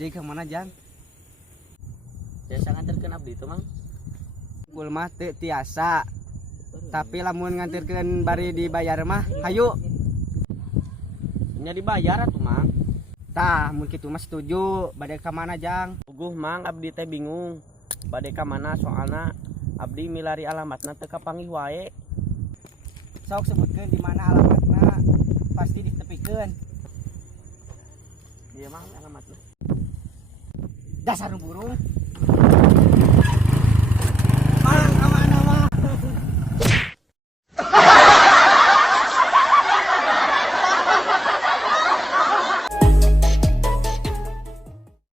Bade ke mana Jang? Biasa nganterkeun abdi itu mang. Unggul mah teu tiasa. Tapi lamun nganterkeun bari dibayar mah hayu. Nya dibayar atuh mang. Tah mun kitu mah setuju. Bade ke mana Jang? Uguh mang abdi teh bingung. Bade ka mana soalna abdi milari alamatna teu kapanggih wae. Sok sebutkeun di mana alamatna. Pasti ditepikeun. Ieu mang alamatna. Dasar nu burung.